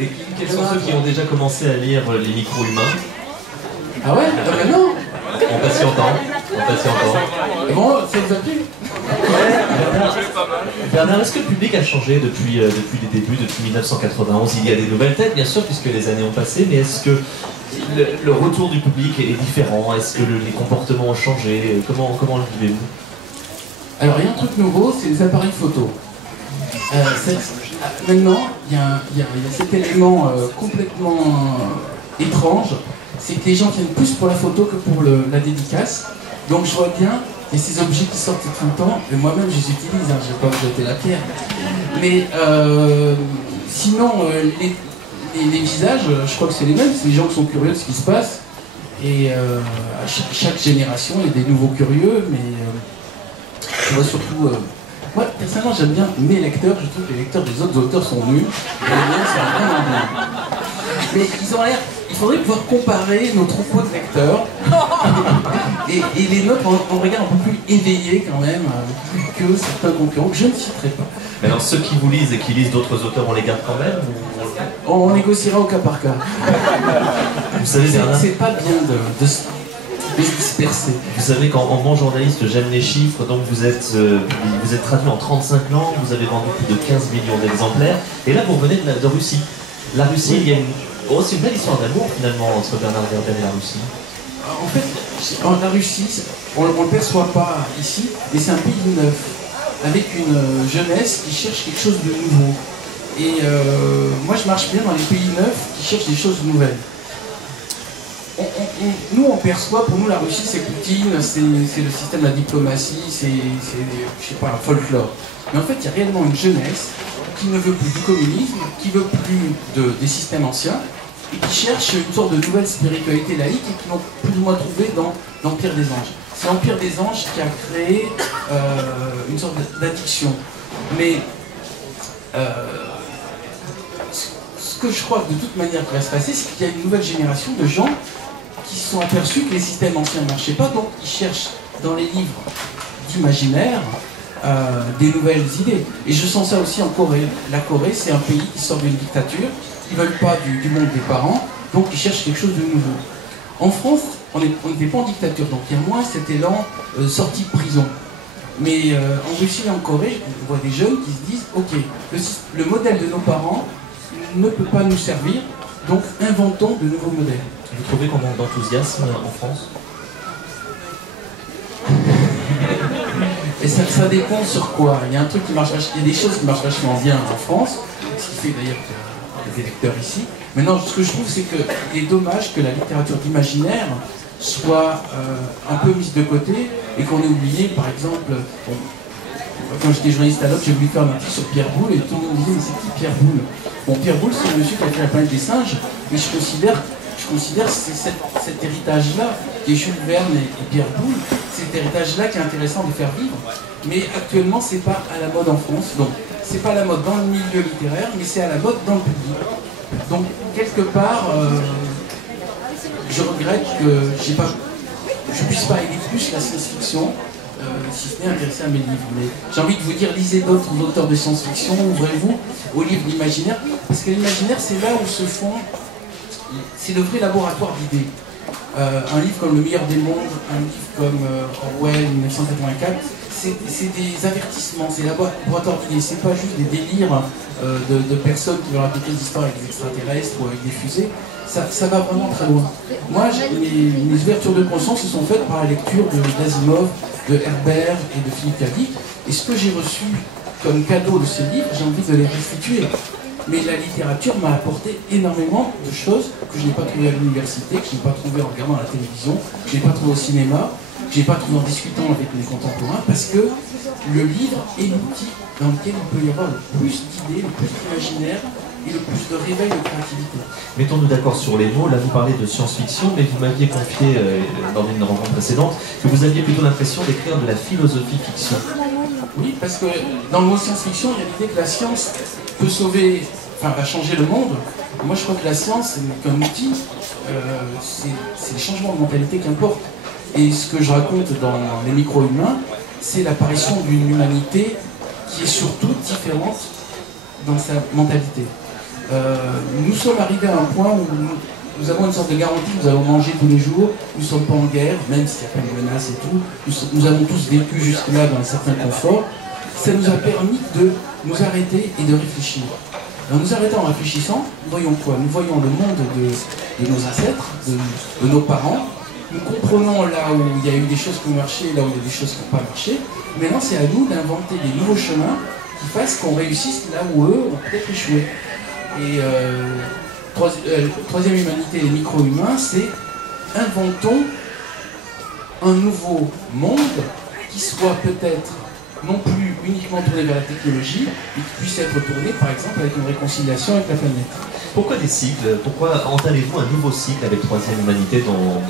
Et quels sont ceux qui ont déjà commencé à lire les micro-humains? Ah ouais? Non. On patientant. Et bon, ça vous a plu? Bernard, est-ce que le public a changé depuis les débuts, depuis 1991? Il y a des nouvelles têtes, bien sûr, puisque les années ont passé, mais est-ce que le retour du public est différent? Est-ce que les comportements ont changé? Comment le vivez-vous? Alors, il y a un truc nouveau, c'est les appareils photo. Maintenant, il y a cet élément complètement étrange, c'est que les gens viennent plus pour la photo que pour la dédicace. Donc je vois bien, il y a ces objets qui sortent tout le temps, et moi-même je les utilise, hein, je ne vais pas vous jeter la pierre. Mais sinon, les visages, je crois que c'est les mêmes, c'est les gens qui sont curieux de ce qui se passe. Et à chaque génération, il y a des nouveaux curieux, mais je vois surtout... moi, personnellement, j'aime bien mes lecteurs, je trouve que les lecteurs des autres auteurs sont nuls. Et les miens sont vraiment nuls. Mais ils ont l'air... Il faudrait pouvoir comparer nos troupeaux de lecteurs et les nôtres en regard un peu plus éveillé quand même que certains concurrents que je ne citerai pas. Mais alors ceux qui vous lisent et qui lisent d'autres auteurs, on les garde quand même ou... On négociera au cas par cas. Vous savez, c'est pas bien de se disperser. Vous savez qu'en bon journaliste, j'aime les chiffres, donc vous êtes traduit en 35 langues, vous avez vendu plus de 15 millions d'exemplaires, et là vous revenez de Russie. La Russie, il y a c'est une belle histoire d'amour finalement entre Bernard Verden et la Russie. En fait, la Russie, on ne le perçoit pas ici, mais c'est un pays neuf, avec une jeunesse qui cherche quelque chose de nouveau. Et moi je marche bien dans les pays neufs qui cherchent des choses nouvelles. Nous on perçoit, pour nous la Russie c'est Poutine, c'est le système de la diplomatie, c'est je sais pas, un folklore. Mais en fait il y a réellement une jeunesse qui ne veut plus du communisme, qui veut plus des systèmes anciens, et qui cherche une sorte de nouvelle spiritualité laïque et qui l'ont plus ou moins trouvé dans l'Empire des Anges. C'est l'Empire des Anges qui a créé une sorte d'addiction. Mais ce que je crois que de toute manière qui va se passer, c'est qu'il y a une nouvelle génération de gens qui se sont aperçus que les systèmes anciens ne marchaient pas, donc ils cherchent dans les livres d'imaginaire des nouvelles idées. Et je sens ça aussi en Corée. La Corée, c'est un pays qui sort d'une dictature, ils ne veulent pas du monde des parents, donc ils cherchent quelque chose de nouveau. En France, on n'était pas en dictature, donc il y a moins cet élan sorti de prison. Mais en Russie et en Corée, on voit des jeunes qui se disent « Ok, le modèle de nos parents ne peut pas nous servir, donc inventons de nouveaux modèles. » Vous trouvez qu'on manque d'enthousiasme en France? Et ça dépend sur quoi. Il y a un truc qui marche, il y a des choses qui marchent vachement bien en France, ce qui fait d'ailleurs qu'il y a des lecteurs ici. Maintenant, ce que je trouve, c'est qu'il est dommage que la littérature d'imaginaire soit un peu mise de côté et qu'on ait oublié, par exemple, quand j'étais journaliste à l'autre, j'ai voulu faire un article sur Pierre Boulle et tout le monde me disait « Mais c'est qui Pierre Boulle ?» Bon, Pierre Boulle, c'est le monsieur qui a fait la planète des singes, mais je considère que c'est cet héritage-là, qui est Jules Verne et Pierre Boulle, c'est cet héritage-là qui est intéressant de faire vivre. Mais actuellement, c'est pas à la mode en France, donc c'est pas à la mode dans le milieu littéraire, mais c'est à la mode dans le public. Donc, quelque part, je regrette que je puisse pas aider plus la science-fiction, si ce n'est intéressé à mes livres. Mais j'ai envie de vous dire, lisez d'autres auteurs de science-fiction, ouvrez-vous aux livres d'imaginaire, parce que l'imaginaire, c'est là où se font... C'est le vrai laboratoire d'idées. Un livre comme Le meilleur des mondes, un livre comme Orwell 1984, c'est des avertissements, c'est laboratoire d'idées, c'est pas juste des délires de personnes qui veulent raconter des histoires avec des extraterrestres ou avec des fusées. Ça va vraiment très loin. Moi, mes ouvertures de conscience se sont faites par la lecture d'Asimov, de Herbert et de Philippe K. Dick, et ce que j'ai reçu comme cadeau de ces livres, j'ai envie de les restituer. Mais la littérature m'a apporté énormément de choses que je n'ai pas trouvées à l'université, que je n'ai pas trouvées en regardant la télévision, que je n'ai pas trouvées au cinéma, que je n'ai pas trouvées en discutant avec mes contemporains, parce que le livre est l'outil dans lequel il peut y avoir le plus d'idées, le plus d'imaginaire et le plus de réveil de créativité. Mettons-nous d'accord sur les mots. Là, vous parlez de science-fiction, mais vous m'aviez confié dans une rencontre précédente que vous aviez plutôt l'impression d'écrire de la philosophie-fiction. Oui, parce que dans le mot science-fiction, il y a l'idée que la science peut sauver, enfin, va changer le monde. Moi, je crois que la science, c'est qu'un outil, c'est le changement de mentalité qui importe. Et ce que je raconte dans les micro-humains, c'est l'apparition d'une humanité qui est surtout différente dans sa mentalité. Nous sommes arrivés à un point où nous avons une sorte de garantie, nous allons manger tous les jours, nous ne sommes pas en guerre, même s'il n'y a pas de menace et tout, nous avons tous vécu jusque-là dans un certain confort. Ça nous a permis de nous arrêter et de réfléchir. En nous arrêtant en réfléchissant, nous voyons quoi? Nous voyons le monde de nos ancêtres, de nos parents. Nous comprenons là où il y a eu des choses qui ont marché, là où il y a des choses qui n'ont pas marché. Maintenant, c'est à nous d'inventer des nouveaux chemins qui fassent qu'on réussisse là où eux ont peut-être échoué. Et troisième humanité, les micro-humains, c'est inventons un nouveau monde qui soit peut-être non plus uniquement tourné vers la technologie, mais qui puisse être tourné, par exemple, avec une réconciliation avec la planète. Pourquoi des cycles? Pourquoi entamez-vous un nouveau cycle avec Troisième Humanité dans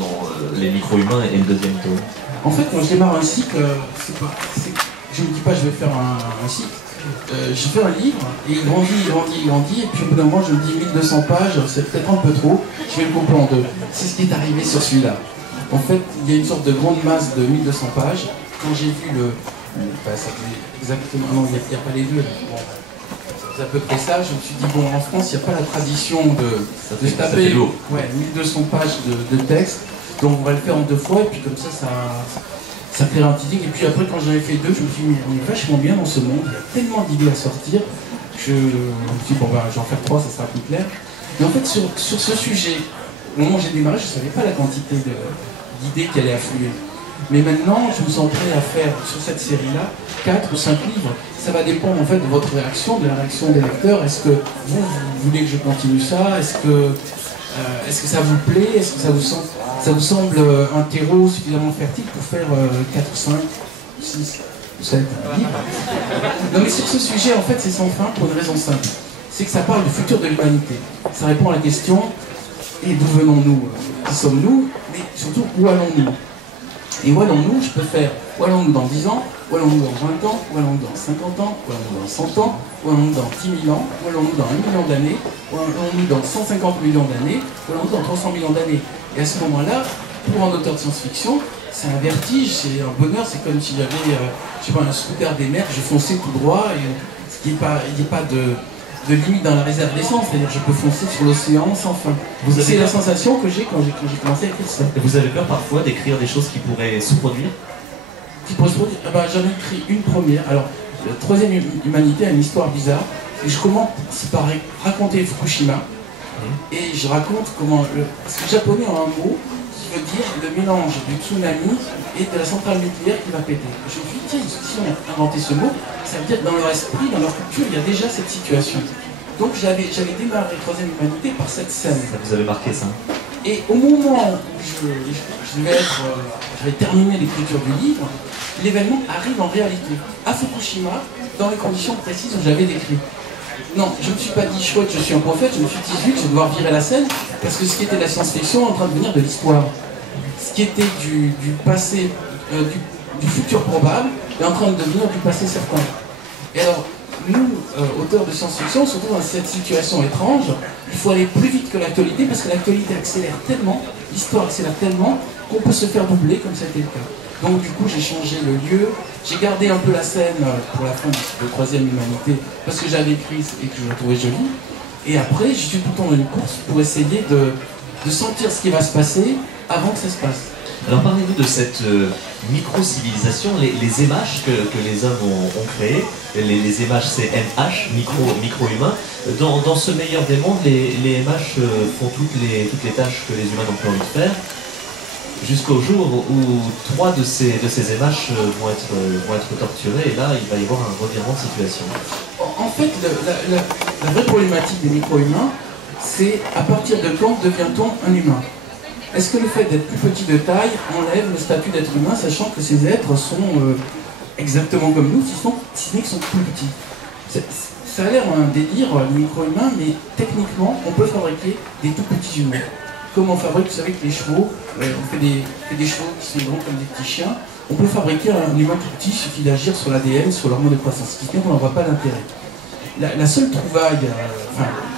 les micro-humains et le deuxième tome? En fait, quand je démarre un cycle, je ne me dis pas je vais faire un cycle. Je fais un livre, et il grandit, et puis au bout d'un moment, je me dis 1200 pages, c'est peut-être un peu trop, je vais le couper en deux. C'est ce qui est arrivé sur celui-là. En fait, il y a une sorte de grande masse de 1200 pages. Quand j'ai vu ça fait exactement, non, il n'y a pas les deux. Bon, c'est à peu près ça. Je me suis dit, bon, en France, il n'y a pas la tradition de se taper 1200 pages de texte. Donc on va le faire en 2 fois, et puis comme ça fait un teasing. Et puis après, quand j'en ai fait 2, je me suis dit, mais on est vachement bien dans ce monde. Il y a tellement d'idées à sortir. Je me suis dit, bon, ben, j'en faire 3, ça sera plus clair. Mais en fait, sur ce sujet, au moment où j'ai démarré, je ne savais pas la quantité d'idées qui allaient affluer. Mais maintenant, je me sens prêt à faire sur cette série-là 4 ou 5 livres. Ça va dépendre en fait de votre réaction, de la réaction des lecteurs. Est-ce que vous voulez que je continue ça? Est-ce que ça vous plaît? Est-ce que ça vous semble un terreau suffisamment fertile pour faire 4 ou 5, 6 ou 7 livres? Non, mais sur ce sujet, en fait, c'est sans fin pour une raison simple. C'est que ça parle du futur de l'humanité. Ça répond à la question, et d'où venons-nous? Qui sommes-nous? Mais surtout, où allons-nous? Et où allons-nous? Je peux faire où allons-nous dans 10 ans, où allons-nous dans 20 ans, où allons-nous dans 50 ans, où allons-nous dans 100 ans, où allons-nous dans 10 000 ans, où allons-nous dans 1 million d'années, où allons-nous dans 150 millions d'années, où allons-nous dans 300 millions d'années. Et à ce moment-là, pour un auteur de science-fiction, c'est un vertige, c'est un bonheur, c'est comme si j'avais, je sais pas, un scooter des mers, je fonçais tout droit, et il n'y a pas de limite dans la réserve d'essence, c'est-à-dire que je peux foncer sur l'océan sans fin. C'est la sensation que j'ai quand j'ai commencé à écrire ça. Et vous avez peur parfois d'écrire des choses qui pourraient se produire? Qui pourraient se produire? J'en ai écrit une première. Alors, la Troisième Humanité a une histoire bizarre. Et je commence par raconter Fukushima. Et je raconte comment... Parce que les Japonais ont un mot qui veut dire le mélange du tsunami et de la centrale nucléaire qui va péter. Je me suis dit, tiens, si on a inventé ce mot, ça veut dire que dans leur esprit, dans leur culture, il y a déjà cette situation. Donc j'avais démarré Troisième Humanité par cette scène. Ça vous avait marqué ça? Et au moment où je vais terminer l'écriture du livre, l'événement arrive en réalité, à Fukushima, dans les conditions précises où j'avais décrit. Non, je ne me suis pas dit chouette, je suis un prophète, je me suis dit zut, je vais devoir virer la scène, parce que ce qui était de la science-fiction est en train de devenir de l'histoire. Ce qui était du passé, du futur probable, est en train de devenir du passé certain. Et alors, nous, auteurs de science-fiction, on se retrouve dans cette situation étrange. Il faut aller plus vite que l'actualité, parce que l'actualité accélère tellement, l'histoire accélère tellement, qu'on peut se faire doubler, comme c'était le cas. Donc du coup, j'ai changé le lieu, j'ai gardé un peu la scène pour la fin de Troisième Humanité, parce que j'avais écrit et que je la trouvais jolie. Et après, je suis tout le temps dans une course pour essayer de sentir ce qui va se passer avant que ça se passe. Alors parlez-nous de cette micro-civilisation, les émages que les hommes ont créées, les émages c'est MH, micro-humains. Dans ce meilleur des mondes, les MH font toutes les tâches que les humains n'ont pas envie de faire, jusqu'au jour où 3 de ces émages vont être torturés, et là il va y avoir un revirement de situation. En fait, la vraie problématique des micro-humains, c'est à partir de quand devient-on un humain? Est-ce que le fait d'être plus petit de taille enlève le statut d'être humain, sachant que ces êtres sont exactement comme nous, si ce n'est qu'ils sont plus petits? Ça a l'air un délire, les micro-humains, mais techniquement, on peut fabriquer des tout petits humains. Comme on fabrique, vous savez que les chevaux, on fait des chevaux qui sont grands comme des petits chiens, on peut fabriquer un humain tout petit, il suffit d'agir sur l'ADN, sur l'hormone de croissance, ce qui fait qu'on n'en voit pas l'intérêt. La seule trouvaille,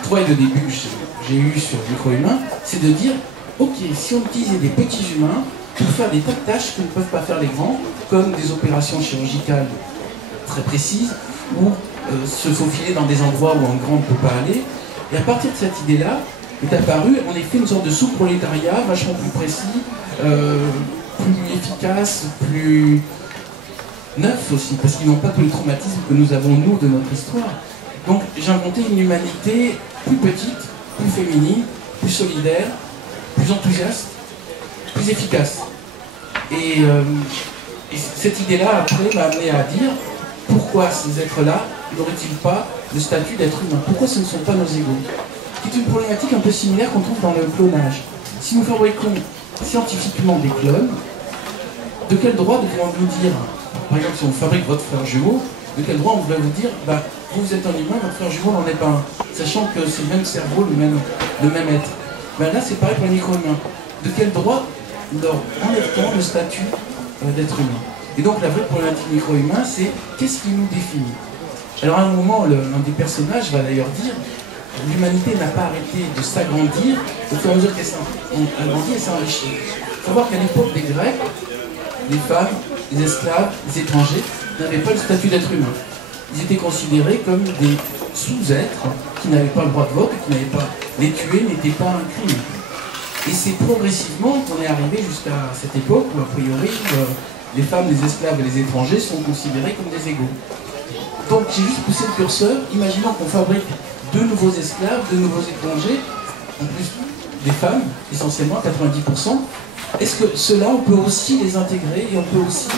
trouvaille de début que j'ai eue sur le micro-humain, c'est de dire, ok, si on utilisait des petits humains pour faire des tas de tâches que ne peuvent pas faire les grands, comme des opérations chirurgicales très précises, ou se faufiler dans des endroits où un grand ne peut pas aller, Et à partir de cette idée-là, est apparu en effet une sorte de sous-prolétariat vachement plus précis, plus efficace, plus neuf aussi, parce qu'ils n'ont pas tous les traumatismes que nous avons nous de notre histoire. Donc j'ai inventé une humanité plus petite, plus féminine, plus solidaire, plus enthousiaste, plus efficace. Et cette idée-là, après, m'a amené à dire pourquoi ces êtres-là n'auraient-ils pas le statut d'être humain? Pourquoi ce ne sont pas nos égaux? C'est une problématique un peu similaire qu'on trouve dans le clonage. Si nous fabriquons scientifiquement des clones, de quel droit devons-nous dire, par exemple, si on fabrique votre frère jumeau, de quel droit on devrait vous dire, bah, vous êtes un humain, votre frère jumeau n'en est pas un, sachant que c'est le même cerveau, le même être. Ben là, c'est pareil pour les micro-humains. De quel droit leur enlève-t-on le statut d'être humain? Et donc la vraie problématique micro-humain, c'est qu'est-ce qui nous définit? Alors à un moment, l'un des personnages va d'ailleurs dire l'humanité n'a pas arrêté de s'agrandir au fur et à mesure qu'elle s'agrandit et s'enrichit. Il faut voir qu'à l'époque des Grecs, les femmes, les esclaves, les étrangers n'avaient pas le statut d'être humain. Ils étaient considérés comme des sous-êtres qui n'avaient pas le droit de vote, qui n'avaient pas... Les tuer n'était pas un crime. Et c'est progressivement qu'on est arrivé jusqu'à cette époque où, a priori, les femmes, les esclaves et les étrangers sont considérés comme des égaux. Donc j'ai juste poussé le curseur, imaginons qu'on fabrique de nouveaux esclaves, de nouveaux étrangers, en plus des femmes, essentiellement 90%. Est-ce que ceux-là, on peut aussi les intégrer et on peut aussi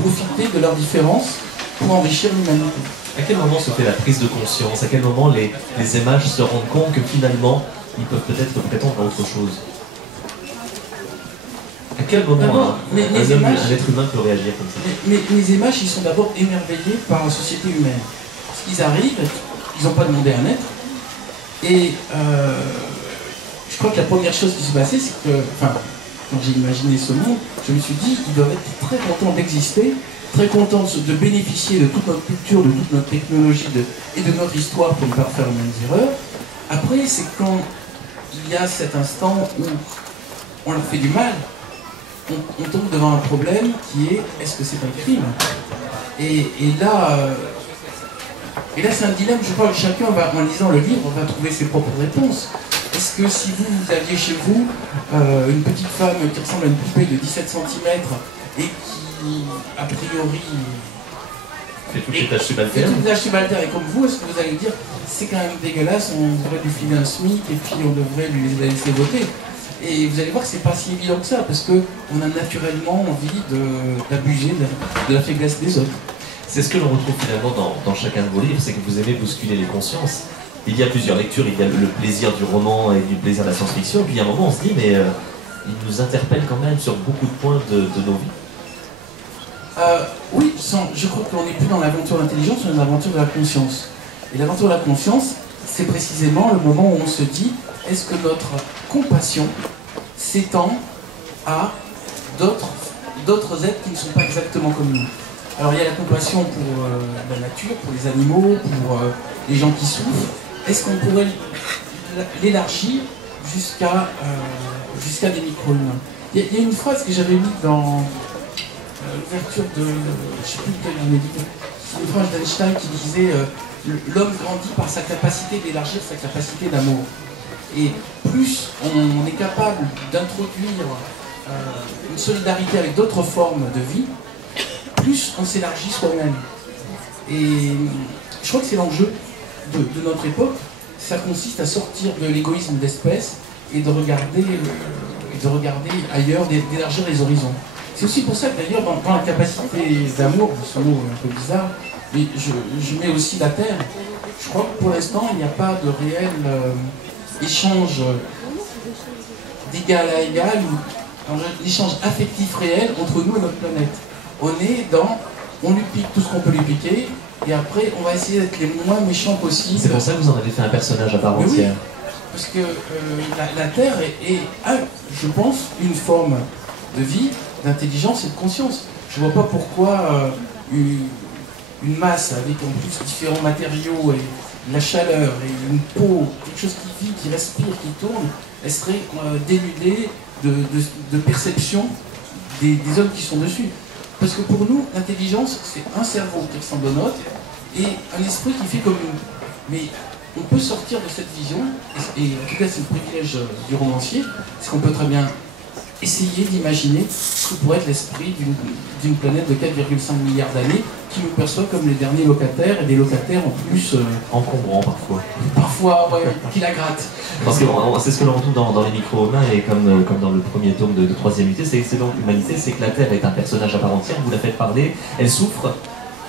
profiter de leurs différences pour enrichir l'humanité? À quel moment se fait la prise de conscience? À quel moment les émages se rendent compte que finalement, ils peuvent peut-être prétendre à autre chose? À quel moment un être humain peut réagir comme ça? Mais les images, ils sont d'abord émerveillés par la société humaine. Parce qu'ils arrivent, ils n'ont pas demandé à naître. Et je crois que la première chose qui s'est passée, c'est que, enfin, quand j'ai imaginé ce monde, je me suis dit, ils doivent être très contents d'exister, très contents de bénéficier de toute notre culture, de toute notre technologie et de notre histoire pour ne pas faire les mêmes erreurs. Après, c'est quand il y a cet instant où on leur fait du mal, on tombe devant un problème qui est, est-ce que c'est un crime? Et là, c'est un dilemme, je crois que chacun, en lisant le livre, va trouver ses propres réponses. Est-ce que si vous aviez chez vous une petite femme qui ressemble à une poupée de 17 cm et qui, a priori, fait toutes les tâches subalternes et comme vous, est-ce que vous allez dire c'est quand même dégueulasse, on devrait lui filer un SMIC et puis on devrait lui laisser voter? Et vous allez voir que c'est pas si évident que ça, parce qu'on a naturellement envie d'abuser de la faiblesse des autres. C'est ce que l'on retrouve finalement dans chacun de vos livres, c'est que vous aimez bousculer les consciences. Il y a plusieurs lectures, il y a le plaisir du roman et du plaisir de la science-fiction, et puis à un moment on se dit, mais il nous interpelle quand même sur beaucoup de points de nos vies. Oui, je crois qu'on n'est plus dans l'aventure de l'intelligence, on est dans l'aventure de la conscience. Et l'aventure de la conscience, c'est précisément le moment où on se dit, est-ce que notre compassion s'étend à d'autres êtres qui ne sont pas exactement comme nous? Alors il y a la compassion pour la nature, pour les animaux, pour les gens qui souffrent. Est-ce qu'on pourrait l'élargir jusqu'à des micro-humains? Il y a une phrase que j'avais mise dans l'ouverture de... je ne sais plus lequel j'en ai dit. C'est une phrase d'Einstein qui disait l'homme grandit par sa capacité d'élargir sa capacité d'amour. Et plus on est capable d'introduire une solidarité avec d'autres formes de vie, plus on s'élargit soi-même. Et je crois que c'est l'enjeu de notre époque. Ça consiste à sortir de l'égoïsme d'espèce et de regarder ailleurs, d'élargir les horizons. C'est aussi pour ça que d'ailleurs dans la capacité d'amour, ce mot est un peu bizarre, mais je mets aussi la terre. Je crois que pour l'instant il n'y a pas de réel échange d'égal à égal, ou un échange affectif réel entre nous et notre planète. On lui pique tout ce qu'on peut lui piquer, et après on va essayer d'être les moins méchants possibles. C'est pour ça que vous en avez fait un personnage à part entière. Oui, parce que la Terre est, je pense, une forme de vie, d'intelligence et de conscience. Je ne vois pas pourquoi une masse avec en plus différents matériaux et la chaleur et une peau, quelque chose qui vit, qui respire, qui tourne, elle serait dénudée de perception des hommes qui sont dessus. Parce que pour nous, l'intelligence, c'est un cerveau qui ressemble au nôtre et un esprit qui fait comme nous. Mais on peut sortir de cette vision, et en tout cas c'est le privilège du romancier, c'est qu'on peut très bien essayer d'imaginer ce que pourrait être l'esprit d'une planète de 4,5 milliards d'années qui nous perçoit comme les derniers locataires, et des locataires en plus... encombrants parfois. Parfois, ouais, qui la grattent. Parce que c'est ce que l'on retrouve dans les micro-humains, et comme dans le premier tome de Troisième Unité, c'est donc l'humanité, c'est que la Terre est un personnage à part entière, vous la faites parler, elle souffre,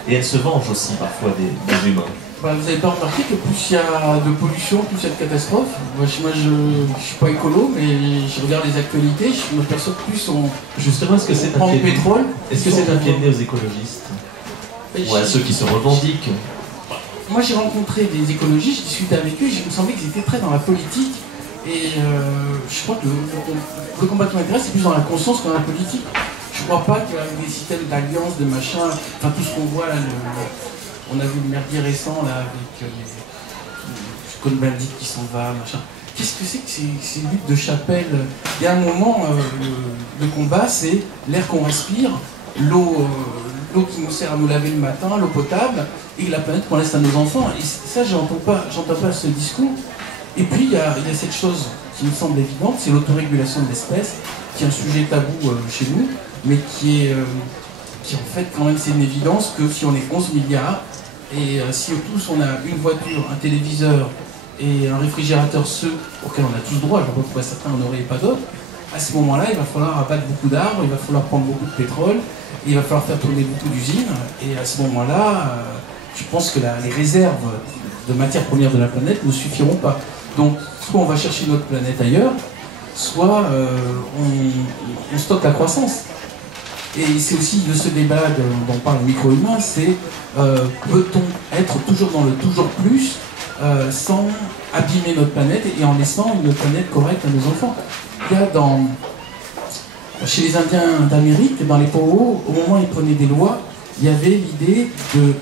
et elle se venge aussi parfois des humains. Bah, vous n'avez pas remarqué que plus il y a de pollution, plus il y a de catastrophes. Moi je ne suis pas écolo, mais je regarde les actualités, je me perçois plus on... Justement, est-ce que c'est un pied pétrole? Est-ce que c'est un pied de nez aux écologistes? Ou à ceux qui se revendiquent? Moi j'ai rencontré des écologistes, j'ai discuté avec eux, et il me semblait qu'ils étaient très dans la politique. Et je crois que le combat qui m'intéresse, c'est plus dans la conscience que dans la politique. Je ne crois pas qu'il y a des systèmes d'alliance, de machin, enfin tout ce qu'on voit là, on a vu le merdier récent là avec Cohn-Bendit qui s'en va, machin. Qu'est-ce que c'est que ces luttes de chapelle? Il y a un moment, le combat, c'est l'air qu'on respire, l'eau qui nous sert à nous laver le matin, l'eau potable, et la planète qu'on laisse à nos enfants. Et ça, j'entends pas ce discours. Et puis, il y a cette chose qui me semble évidente, c'est l'autorégulation de l'espèce, qui est un sujet tabou chez nous, mais qui en fait, quand même, c'est une évidence que si on est 11 milliards, et si tous on a une voiture, un téléviseur et un réfrigérateur, ceux auxquels on a tous droit, je ne vois pas pourquoi certains n'en auraient pas d'autres, à ce moment-là, il va falloir abattre beaucoup d'arbres, il va falloir prendre beaucoup de pétrole, et il va falloir faire tourner beaucoup d'usines, et à ce moment-là, je pense que les réserves de matières premières de la planète ne suffiront pas. Donc, soit on va chercher notre planète ailleurs, soit on stocke la croissance. Et c'est aussi de ce débat dont parle le micro-humain, c'est peut-on être toujours dans le toujours plus sans abîmer notre planète et en laissant une planète correcte à nos enfants. Il y a chez les Indiens d'Amérique, dans les Powwow, au moment où ils prenaient des lois, il y avait l'idée de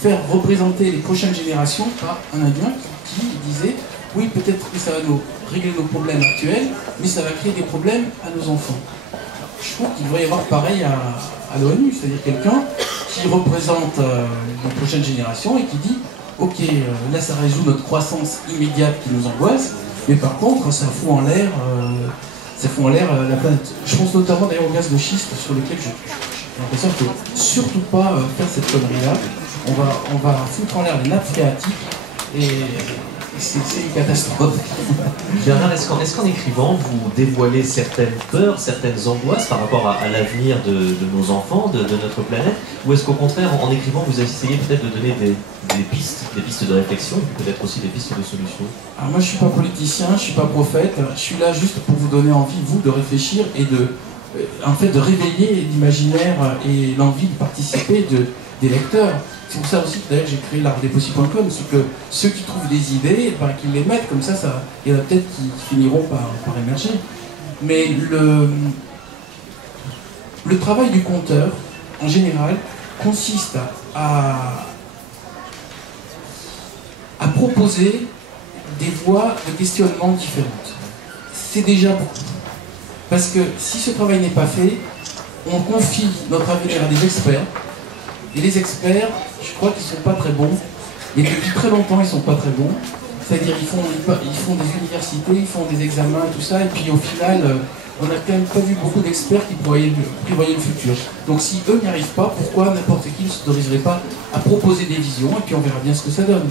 faire représenter les prochaines générations par un Indien qui disait oui, peut-être que ça va nous régler nos problèmes actuels, mais ça va créer des problèmes à nos enfants. Je trouve qu'il devrait y avoir pareil à l'ONU, c'est-à-dire quelqu'un qui représente nos prochaines générations et qui dit ok, là ça résout notre croissance immédiate qui nous angoisse, mais par contre ça fout en l'air la planète. Je pense notamment d'ailleurs au gaz de schiste sur lequel j'ai l'impression qu'il ne faut surtout pas faire cette connerie-là. On va foutre en l'air les nappes phréatiques et c'est une catastrophe. Bernard, est-ce qu'en écrivant, vous dévoilez certaines peurs, certaines angoisses par rapport à l'avenir de nos enfants, de notre planète? Ou est-ce qu'au contraire, en écrivant, vous essayez peut-être de donner des pistes de réflexion, peut-être aussi des pistes de solutions? Alors moi, je ne suis pas politicien, je ne suis pas prophète, je suis là juste pour vous donner envie, vous, de réfléchir et de réveiller l'imaginaire et l'envie de participer des lecteurs. C'est pour ça aussi que d'ailleurs j'ai créé l'artdespossibles.com, c'est que ceux qui trouvent des idées, qu'ils les mettent, comme ça, il y en a peut-être qui finiront par émerger. Mais le travail du conteur, en général, consiste à proposer des voies de questionnement différentes. C'est déjà beaucoup. Parce que si ce travail n'est pas fait, on confie notre avenir à des experts, et les experts, je crois qu'ils ne sont pas très bons, et depuis très longtemps ils ne sont pas très bons, c'est-à-dire ils font des universités, ils font des examens, tout ça, et puis au final, on n'a quand même pas vu beaucoup d'experts qui prévoyaient le futur. Donc si eux n'y arrivent pas, pourquoi n'importe qui ne s'autoriserait pas à proposer des visions, et puis on verra bien ce que ça donne.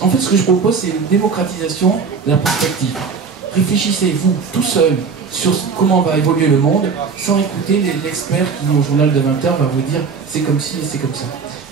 En fait, ce que je propose, c'est une démocratisation de la perspective. Réfléchissez, vous, tout seul, sur comment va évoluer le monde, sans écouter l'expert qui, au journal de 20h, va vous dire c'est comme ci et c'est comme ça.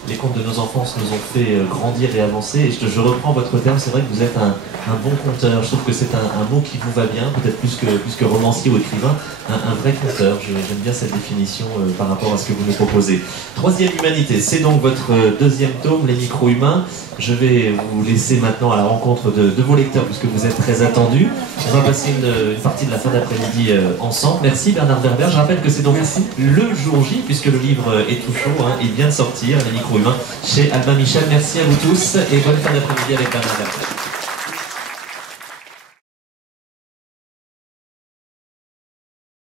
Les contes de nos enfances nous ont fait grandir et avancer, et je reprends votre terme, c'est vrai que vous êtes un bon conteur, je trouve que c'est un mot qui vous va bien, peut-être plus que romancier ou écrivain, un vrai conteur, j'aime bien cette définition par rapport à ce que vous nous proposez. Troisième humanité, c'est donc votre deuxième tome, Les micro-humains. Je vais vous laisser maintenant à la rencontre de vos lecteurs, puisque vous êtes très attendus. On va passer une partie de la fin d'après-midi ensemble. Merci Bernard Werber, je rappelle que c'est donc le jour J, puisque le livre est tout chaud, il vient de sortir, Les micro-humains, chez Albin Michel. Merci à vous tous et bonne fin d'après-midi avec Bernard Werber.